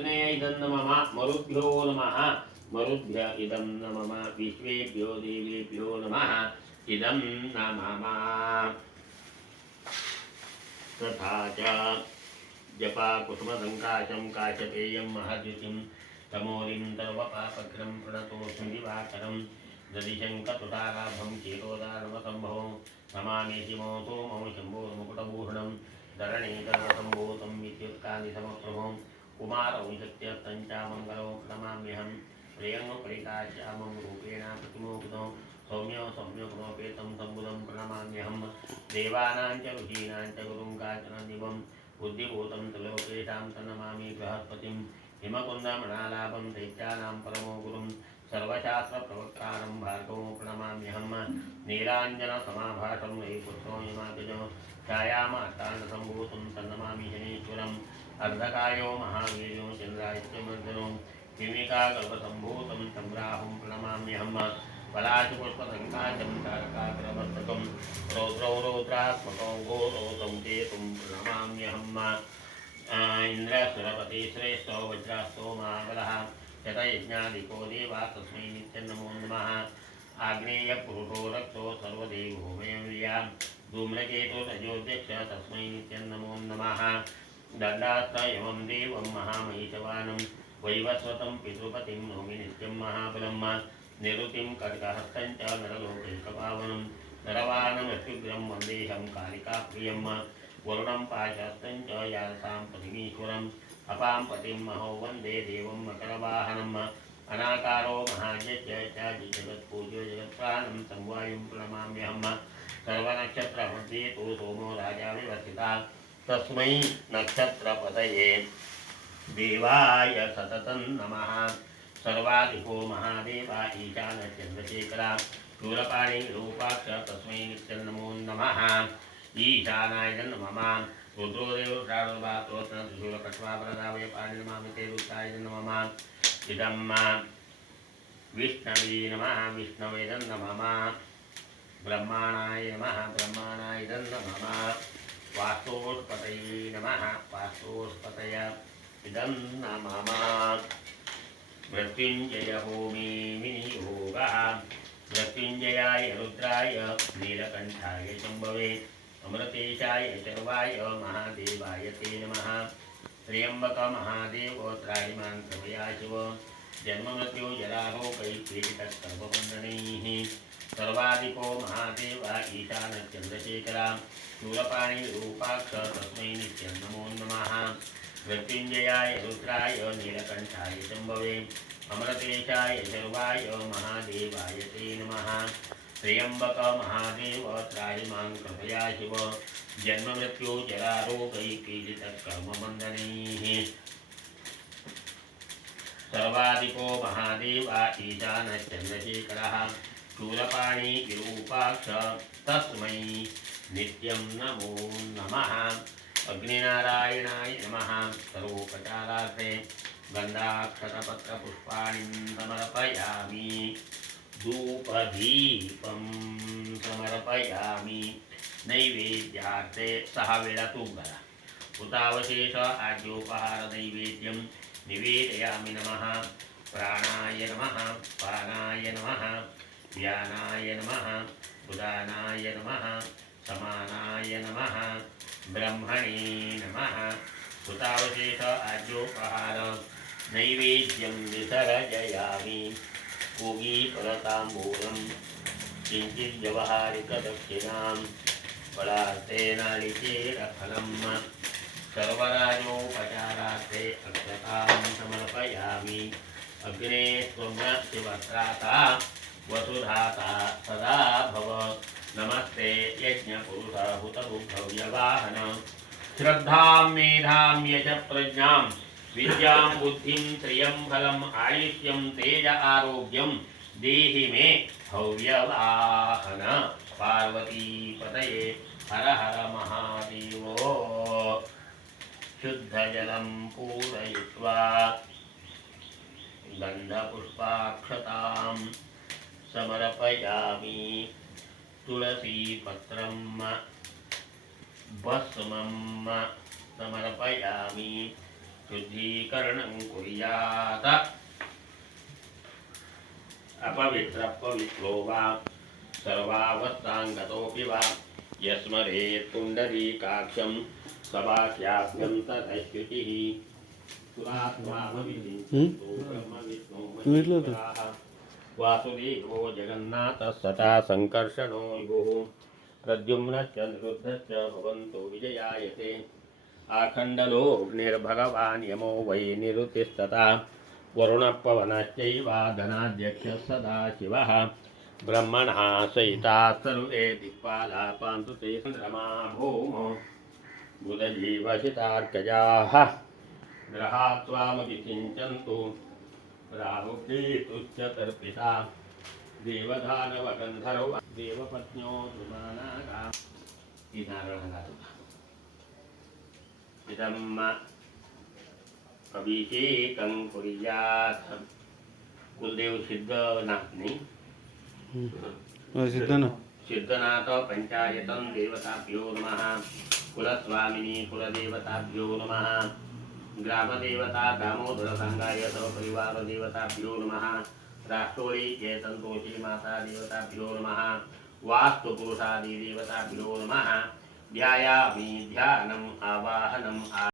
अग्ने इदं नमः मरुभ्यो नमः मरुभ्य इदं नमः विश्वेभ्यो देवेभ्यो नमः इदं नमः तथा च जपा कुसुमसङ्काशं काशपेयं महद्युतिं तमोलिं सर्वपापग्रं प्रणतोऽस्मि दिवाकरं दधिशङ्कतुताराभं चेतोदानवसम्भवं नमामि शिवोऽसो मम शम्भोर्मुकुटभूषणं धरणीकर्मसम्भूतं विद्युत्कानिसमप्रभं कुमारं शक्त्यस्तञ्चामङ्गलो प्रणमाम्यहं प्रियं परिकाश्यामं रूपेण प्रतिमोकुतं सौम्यो सौम्यगुणोपेतं सम्बुधं प्रणमाम्यहं देवानां च ऋषीणां च गुरुं काचनदिवं बुद्धिभूतं त्रिलोकेशां तन्नमामि बृहस्पतिं हिमकुन्दमणालाभं दैत्यानां परमो गुरुं सर्वशास्त्रप्रवक्तारं भार्गवं प्रणमाम्यहं नीलाञ्जनसमाभासं नैपुत्रो यमातिजो छायामार्ताण्डसम्भूतं तन्नमामि शनीश्वरम् अर्धकायो महावीर्यो चन्द्रादित्यमर्दनो किमिकाकल्पसम्भूतं तं राहुं प्रणमाम्यहं पलाशपुष्पसङ्काशं तारकाग्रवर्तकं रौद्रौ रौद्रात्मकौ घोरौतं केतुं प्रणमाम्यहम् इन्द्रसुरपति श्रेष्ठो वज्रास्तो महाबलः शतयज्ञादिको देवा तस्मै नित्यं नमो नमः आग्नेयपुरुषो रक्तो सर्वदेवो वयं धूम्रकेतो तजोध्यक्ष तस्मै नित्यं नमो नमः दण्डास्त्रयमं देवं महामहिषवानं वैवस्वतं पितृपतिं नौमि नित्यं महाबलं निरुतिं खड्गहस्तं च नरलोकैकपावनं नरवाणमत्युग्रं वन्देहं कालिकाप्रियं वरुणं पाशहस्तं च यासां पतिमीश्वरम् अपां पतिं महो वन्दे देवं मकरवाहनम् अनाकारो महायज्ञ च जगत्पूज्यो जगत्प्राणं संवायुं प्रणमाम्यहं सर्वनक्षत्रमध्ये तु सोमो राजा विवर्तिता तस्मै नक्षत्रपतये देवाय सततं नमः सर्वाधिको महादेवा ईशानचन्द्रशेखरा शूलपाणिरूपाक्ष तस्मै नित्यं नमो नमः ईशानाय नमः रुद्रोदेव प्राणोपात्रोत्नशूलकट्वापरदावय पाणिर्मामिते रुद्राय नमः इदं विष्णवे नमः विष्णवे नमः ब्रह्माणाय नमः ब्रह्माणाय नमः वास्तोस्पतये नमः वास्तोस्पतय इदं नमः मृत्युञ्जय होमी विनियोगः मृत्युञ्जयाय रुद्राय नीलकण्ठाय शम्भवे अमृतेशाय चर्वाय महादेवाय ते नमः त्र्यम्बक महादेव त्राहिमां कृपया शिव जन्ममृत्यु जरारोगैः सर्वाधिको महादेव ईशानचन्द्रशेखरा शूलपाणिरूपाक्ष तस्मै नित्यं नमो नमः मृत्युञ्जयाय रुद्राय नीलकण्ठाय शम्भवे अमृतेशाय शर्वाय महादेवाय ते नमः त्र्यम्बक महादेव त्राहिमां कृपया शिव जन्ममृत्यु जरारोगैः सर्वाधिको महादेव ईशानचन्द्रशेखरः शूलपाणिविरूपाक्ष तस्मै नित्यं नमो नमः अग्निनारायणाय नमः सर्वोपचारार्थे गन्धाक्षतपत्रपुष्पाणिं समर्पयामि धूपदीपं समर्पयामि नैवेद्यार्थे 6 वेळा तूप घाला उतावशेष आज्योपहार नैवेद्यं निवेदयामि नमः प्राणाय नमः पानाय नमः व्यानाय नमः उदानाय नमः समानाय नमः ब्रह्मणे नमः उतावशेष आज्योपहार नैवेद्यं विसर्जयामि पूगीफलताम्बूलं किञ्चिद्व्यवहारिकदक्षिणां फलार्थेनालिकेरफलं सर्वराजोपचारार्थे अक्षतां समर्पयामि अग्ने त्वमशिवत्राता वसुधाता सदा भव नमस्ते यज्ञपुरुषहुतभुग्भव्यवाहन श्रद्धां मेधां यश प्रज्ञां विद्यां बुद्धिं त्रियं फलम् आयुष्यं तेज आरोग्यं देहि मे भव्यवाहन पार्वती पतये हर हर महादेव शुद्धजलं पूरयित्वा गन्धपुष्पाक्षतां समर्पयामि तुलसीपत्रं भस्मं समर्पयामि शुद्धीकरणं कुर्यात् अपवित्रपवित्रो वा सर्वावस्थाङ्गतोऽपि वा यस्मरेत् पुण्डरीकाक्षं सभाख्याभ्यं ततश्रुतिः सुरात्माविचिन्तु ब्रह्मविष्णुः वासुदेवो जगन्नाथः सटा सङ्कर्षणो विभुः प्रद्युम्नश्च निरुद्धश्च भवन्तो विजयायते आखण्डलोऽग्निर्भगवान् यमो वै निरुतिस्तथा वरुणपवनश्चैवादनाध्यक्षः सदा शिवः ब्रह्मणः सहिताः सर्वे दिक्पाला पान्तु ते चन्द्रमा भूमो बुधजीवशितार्कजाः ग्रहाः त्वामपि सिञ्चन्तु राहुकेतुश्च तर्पिता देवदानवगन्धर्व देवपत्न्यो सुमानागा इदम् अभिषेकं कुर्यात् कुलदेव सिद्धनाथ पंचायतं देवताभ्यो नमः कुलस्वामिनी कुलदेवताभ्यो नमः ग्रामदेवता दामोदर संगाय परिवार देवताभ्यो नमः राष्ट्रोली जय संतोषी माता देवताभ्यो नमः वास्तुपुरुषादि देवताभ्यो नमः ध्यायामि ध्यानम् आवाहनम्